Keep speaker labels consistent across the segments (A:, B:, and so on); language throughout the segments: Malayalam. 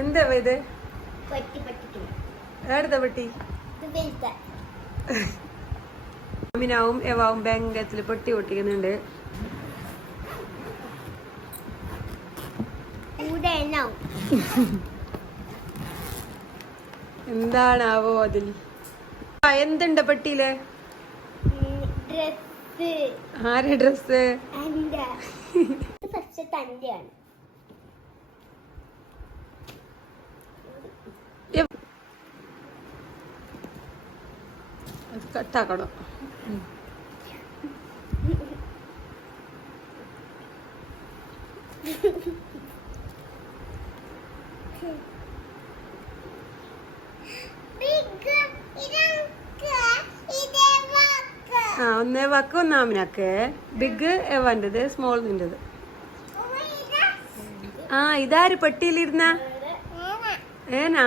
A: എന്താ ഇത്? ഏടുത്ത പെട്ടി അമിനാവും എവാവും ബാങ്കത്തിൽ പൊട്ടി പൊട്ടിക്കുന്നുണ്ട്.
B: എണ്ണാവും.
A: എന്താണാവോ അതിൽ? എന്തുണ്ട്
B: പെട്ടിയിൽ?
A: ആരുടെ ഡ്രസ്
B: ഫസ്റ്റ് തന്റെയാണ്
A: കട്ടാക്കണം. ആ ഒന്നേ വാക്ക് ഒന്നാമിനാക്ക് ബിഗ് എവന്റെത് സ്മോൾ നിന്റെത്. ആ ഇതാര് പെട്ടിയിലിരുന്ന? ഏനാ?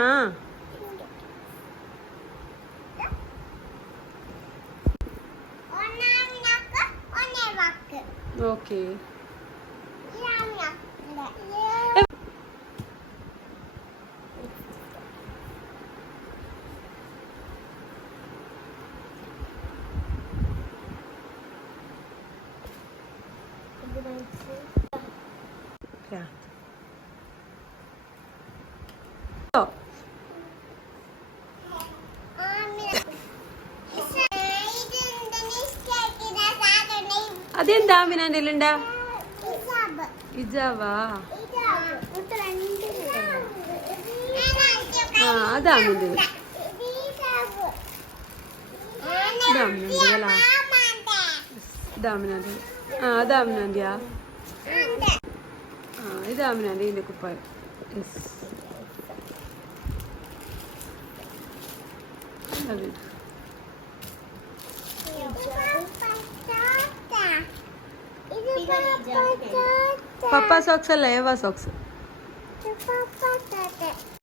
A: Okay. Yeah. അതെന്താ മിനാന്റെ ഉണ്ടാ ഇജാവാ? ആ അതാമിന്റെ ഇതാമിനാന്റെ ആ അതാമിനാന്റെയാ ആ. ഇതാമിനാന്റെ પપ્પા સોક્સ લે એવા
B: સોક્સ